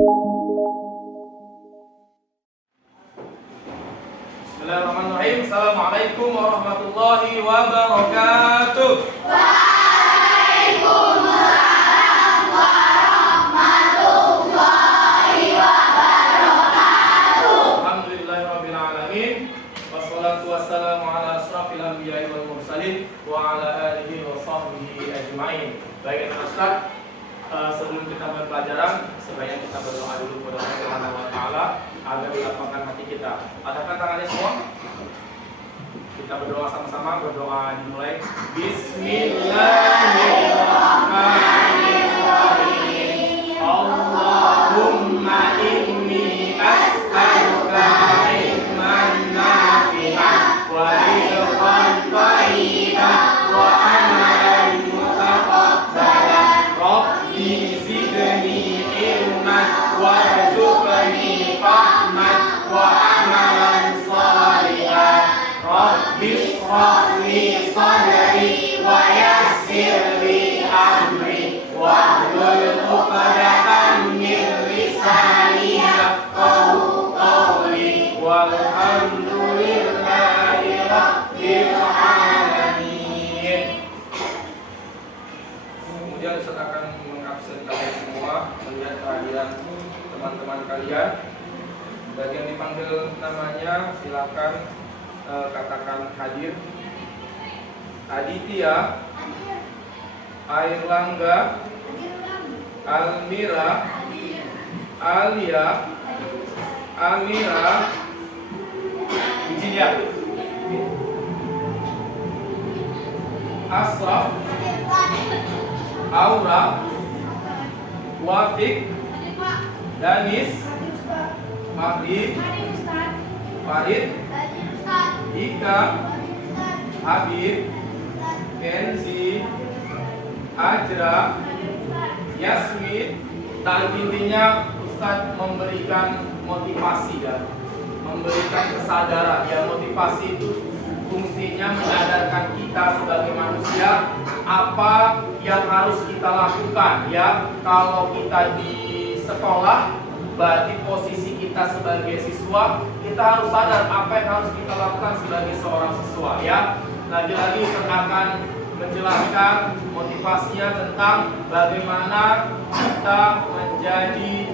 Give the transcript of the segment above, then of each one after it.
Bismillahirrahmanirrahim. Assalamualaikum warahmatullahi wabarakatuh. Waalaikumsalam warahmatullahi wabarakatuh. Alhamdulillahirabbil alamin. Wassalatu wassalamu ala asrofil anbiya'i wal mursalin wa ala alihi wa sahbihi ajma'in. Baik Ustaz, sebelum kita mulai pelajaran, sebaiknya kita berdoa dulu kepada Allah Subhanahu wa taala agar dilapangkan hati kita. Adakah tangannya semua? Kita berdoa sama-sama, berdoa dimulai. Bismillahirrahmanirrahim. Allahumma inni as'aluka ilman nafi'an wa rizqan thayyiban wa amalan mutaqabbalan. Rabbi zidni ilman warzuqni fahman wa amalan shalihan. Rabbi shrah li sadri wa yassir li amri wahlul 'uqdatam min lisani yafqahu qawli walhamdulillahi rabbil alamin. Kemudian Ustaz akan mengabsen kalian semua, melihat kehadiran teman-teman kalian. Bagi yang dipanggil namanya silakan katakan hadir. Aditya, Airlangga, Almira, Alia, Amira, Wijinya, Asraf, Aura, Wafik, Danis, Fahri, Farid, Ika, Habib, Kenzi, Ajra, Yasmin. Dan intinya Ustadz memberikan motivasi ya, memberikan kesadaran ya. Motivasi itu fungsinya menyadarkan kita sebagai manusia apa yang harus kita lakukan ya. Kalau kita di sekolah, berarti posisi kita sebagai siswa, kita harus sadar apa yang harus kita lakukan sebagai seorang siswa ya. Lagi-lagi Ustaz akan menjelaskan motivasinya tentang bagaimana kita menjadi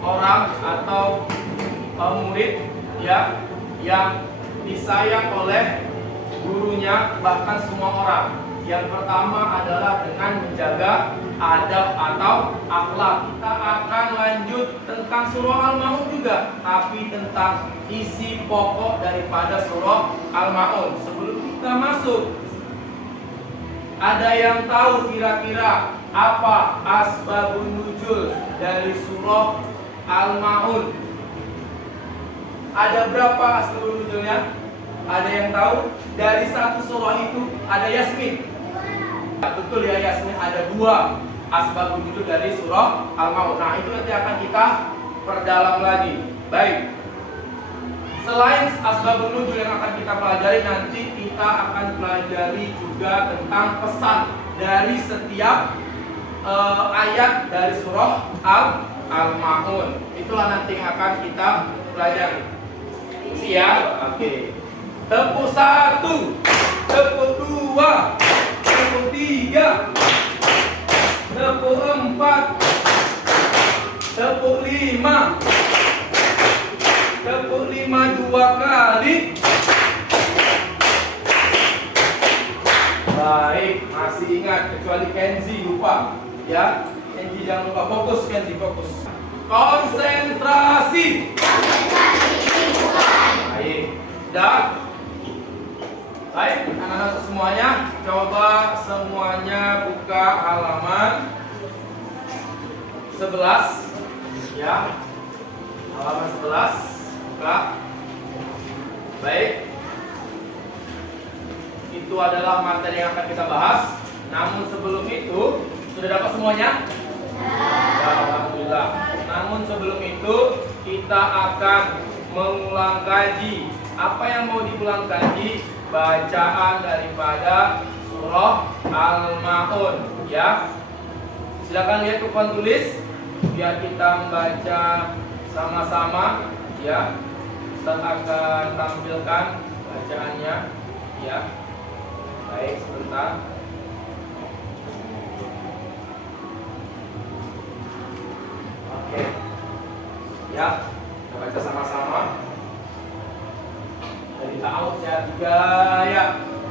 orang atau murid ya yang disayang oleh gurunya, bahkan semua orang. Yang pertama adalah dengan menjaga adab atau akhlak. Kita akan lanjut tentang surah Al-Maun juga, tapi tentang isi pokok daripada surah Al-Maun. Sebelum kita masuk, ada yang tahu kira-kira apa asbabun nuzul dari surah Al-Maun? Ada berapa asbabun nuzulnya? Ada yang tahu? Dari satu surah itu ada Yasmin. Betul ya, Yasmin ada dua asbabun nuzul dari surah Al-Maun. Nah, itu nanti akan kita perdalam lagi. Baik. Selain asbabun nuzul yang akan kita pelajari, nanti kita akan pelajari juga tentang pesan dari setiap ayat dari surah Al-Maun. Itulah nanti yang akan kita pelajari. Siap? Oke. Tepuk 1, tepuk 2, tepuk 3, tepuk 4, tepuk 5, tepuk 5 2 kali. Baik, masih ingat kecuali Kenzi lupa ya. Kenzi jangan lupa, fokus Kenzi, fokus. Konsentrasi. Baik, dah. Baik, anak-anak semuanya, coba semuanya buka halaman 11 ya. Halaman 11 buka. Baik. Itu adalah materi yang akan kita bahas. Namun sebelum itu, sudah dapat semuanya? Ya, alhamdulillah. Namun sebelum itu, kita akan mengulang kaji. Apa yang mau diulang kaji? Bacaan daripada surah Al-Maun ya. Silakan lihat papan tulis. biar kita membaca sama-sama ya. Ustaz akan tampilkan bacaannya ya. Baik, sebentar. Oke. Ya, kita baca sama-sama. Dari ta'awudz ya, 3 ya.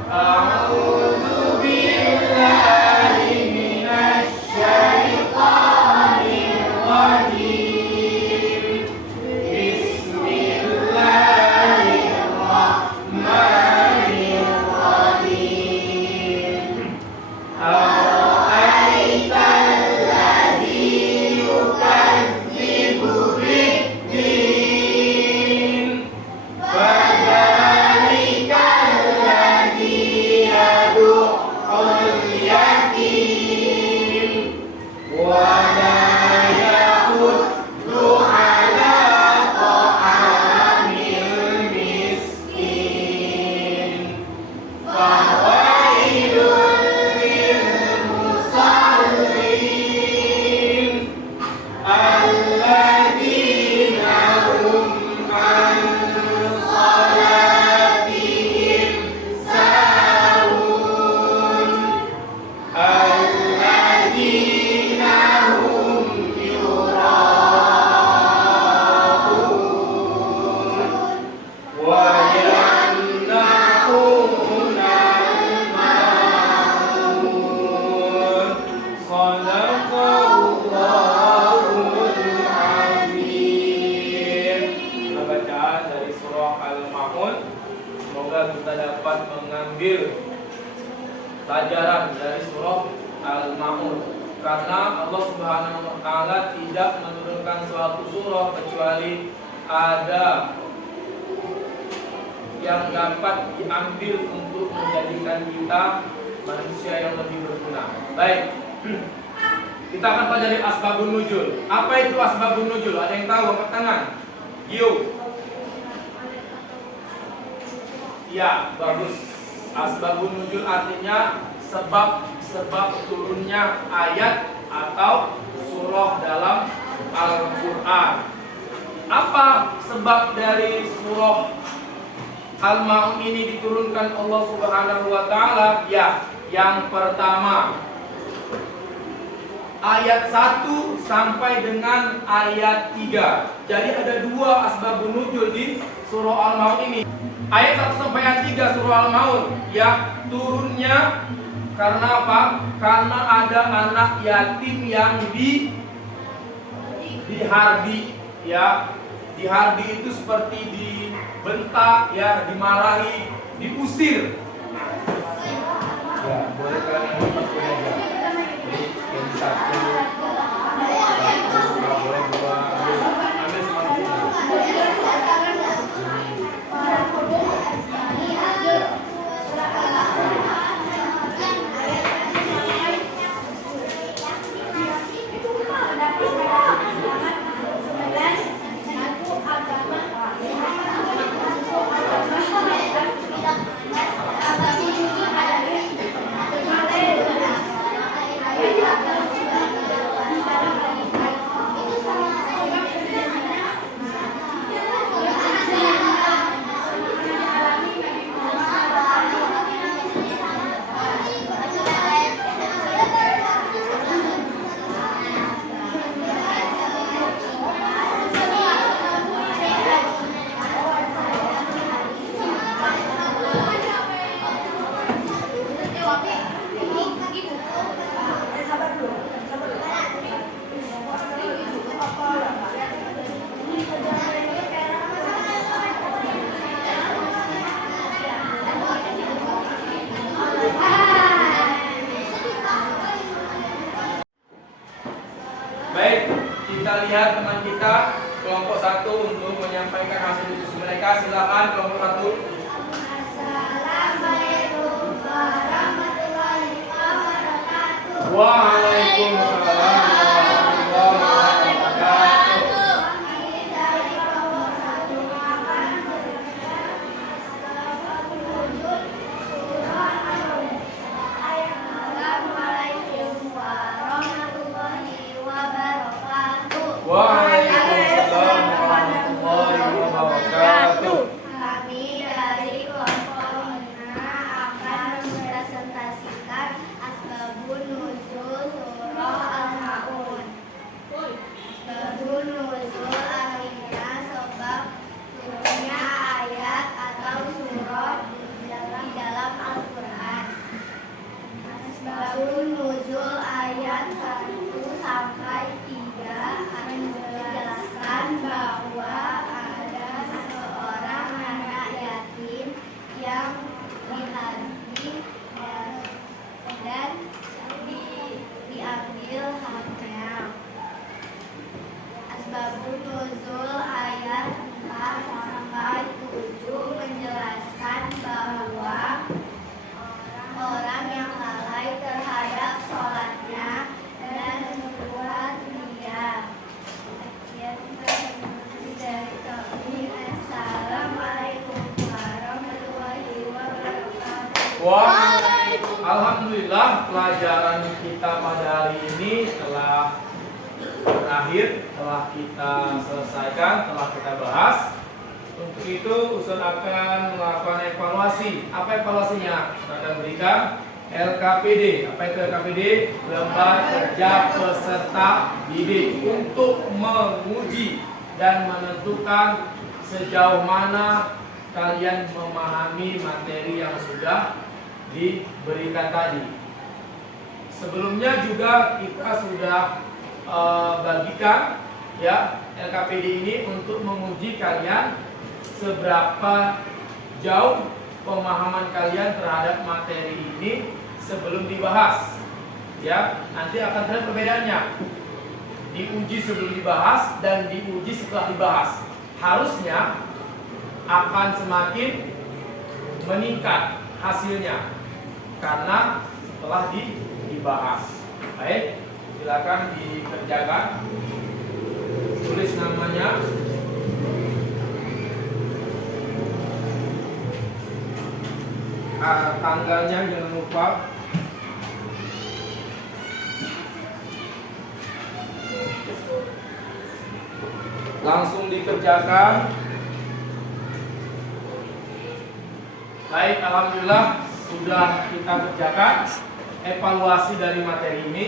A'udzu billahi minasy syaithanir rajim. Bismillahirrahmanirrahim. Ara'aital ladzi yukadzibu bid-din. Fadzalikal ladzi yad'ul yatim wa la yahuddu ala ta'amil miskin. Fawailun lil musallin alladzina hum an salatihim sahun alladzina hum yura'un wa yamna'una al-ma'un. Shadaqallahul azim. Kita bacaan dari surah Al-Ma'un. Semoga kita dapat mengambil pelajaran dari surah Al-Ma'un. Karena Allah Subhanahu wa taala tidak menurunkan suatu surah kecuali ada yang dapat diambil untuk menjadikan kita manusia yang lebih berguna. Baik. Kita akan pelajari asbabun nuzul. Apa itu asbabun nuzul? Ada yang tahu? Angkat tangan. Gio. Ya, bagus. Asbabun nuzul artinya sebab turunnya ayat atau surah dalam Al-Qur'an. Apa sebab dari surah Al-Ma'un ini diturunkan Allah Subhanahu wa taala? Ya, yang pertama ayat 1 sampai dengan ayat 3. Jadi ada 2 asbabun nuzul di surah Al-Ma'un ini. Ayat 1 sampai ayat 3 surah Al-Ma'un ya, turunnya karena apa? Karena ada anak yatim yang dihardi ya. Dihardi itu seperti dibentak ya, dimarahi, diusir. Ya, boleh kalian lipat aja. Jadi yang satu boleh 2 ambil semua. Baik, kita lihat teman kita kelompok 1 untuk menyampaikan hasil diskusi mereka. Silakan kelompok 1. Assalamualaikum warahmatullahi wabarakatuh. Waalaikumsalam warahmatullahi wabarakatuh. Kami dari kelompok 1 akan menjelaskan surah Al-Ma'un. Assalamualaikum warahmatullahi wabarakatuh. Waalaikumsalam warahmatullahi wabarakatuh. Kami dari kelompok menengah akan mempresentasikan asbabun nuzul surah Al-Maun. Asbabun nuzul artinya sebab turunnya ayat atau surah di dalam Al-Quran. Asbabun nuzul ayat 1 sampai 3 menjelaskan bahwa ada seorang anak yatim yang dihadi dan diambil haknya. Asbabun nuzul ayat 4 sampai 7 menjelaskan bahwa orang yang lalai terhadap sholatnya dan membuat dia. Dari kami, Assalamualaikum warahmatullahi wabarakatuh. Alhamdulillah, pelajaran kita pada hari ini telah berakhir, telah kita selesaikan, telah kita bahas. Untuk itu Ustaz akan melakukan evaluasi. Apa evaluasinya? Ustaz akan berikan LKPD. Apa itu LKPD? Lembar Kerja Peserta Didik, untuk menguji dan menentukan sejauh mana kalian memahami materi yang sudah diberikan tadi. Sebelumnya juga kita sudah bagikan ya LKPD ini untuk menguji kalian seberapa jauh pemahaman kalian terhadap materi ini sebelum dibahas. Ya, nanti akan terlihat perbedaannya. Diuji sebelum dibahas dan diuji setelah dibahas. Harusnya akan semakin meningkat hasilnya karena setelah dibahas. Baik, silakan dikerjakan. Tulis namanya. Tanggalnya jangan lupa. Langsung dikerjakan. Baik, alhamdulillah sudah kita kerjakan evaluasi dari materi ini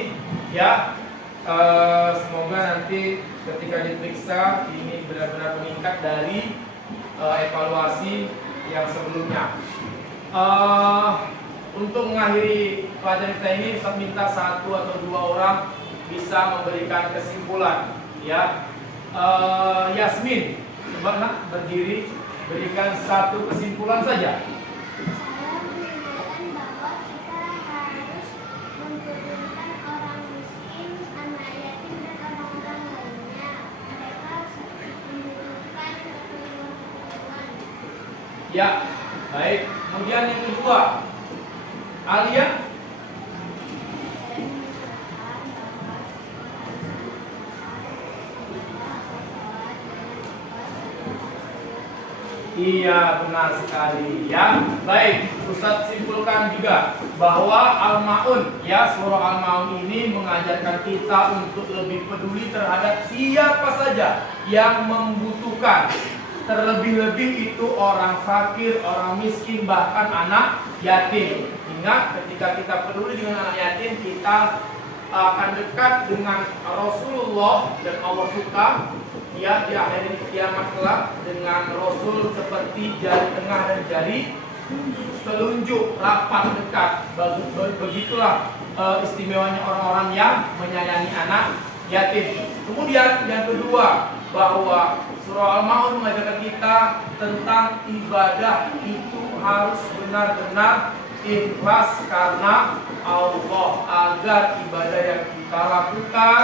ya. Semoga nanti ketika diperiksa ini benar-benar meningkat dari evaluasi yang sebelumnya. Untuk mengakhiri pelajaran kita ini, saya minta 1 atau 2 orang bisa memberikan kesimpulan ya. Yasmin, coba nak berdiri, berikan 1 kesimpulan saja. Saya menyimpulkan bahwa kita harus menturunkan orang miskin, anak yatim, dan orang-orang lainnya. Mereka membutuhkan pertolongan. Ya, baik. Kemudian yang kedua, Alia. Iya, benar sekali ya. Baik, Ustaz simpulkan juga bahwa Al-Maun ya, surah Al-Maun ini mengajarkan kita untuk lebih peduli terhadap siapa saja yang membutuhkan. Terlebih-lebih itu orang fakir, orang miskin, bahkan anak yatim. Ingat, ketika kita peduli dengan anak yatim, kita akan dekat dengan Rasulullah dan Allah suka ya di akhir kiamat kelak dengan Rasul seperti jari tengah dan jari telunjuk, rapat dekat. Begitulah istimewanya orang-orang yang menyayangi anak yatim. Kemudian yang kedua, bahwa surah Al-Maun mengajarkan kita tentang ibadah itu harus benar-benar ikhlas karena Allah, agar ibadah yang kita lakukan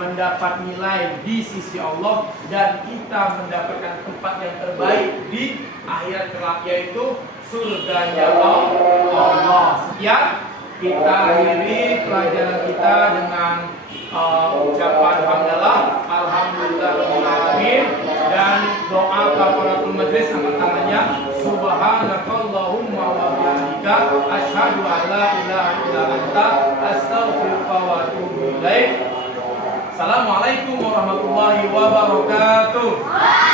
mendapat nilai di sisi Allah dan kita mendapatkan tempat yang terbaik di akhirat kelak, yaitu surganya Allah. Sekian, kita akhiri pelajaran kita dengan ucapan alhamdulillah dan doa kafaratul majlis angkat tangannya. Subhanakallahumma wa bihamdika asyhadu an la ilaha illa anta astaghfiruka wa atubu ilaik. Assalamualaikum. Wassalamualaikum warahmatullahi wabarakatuh.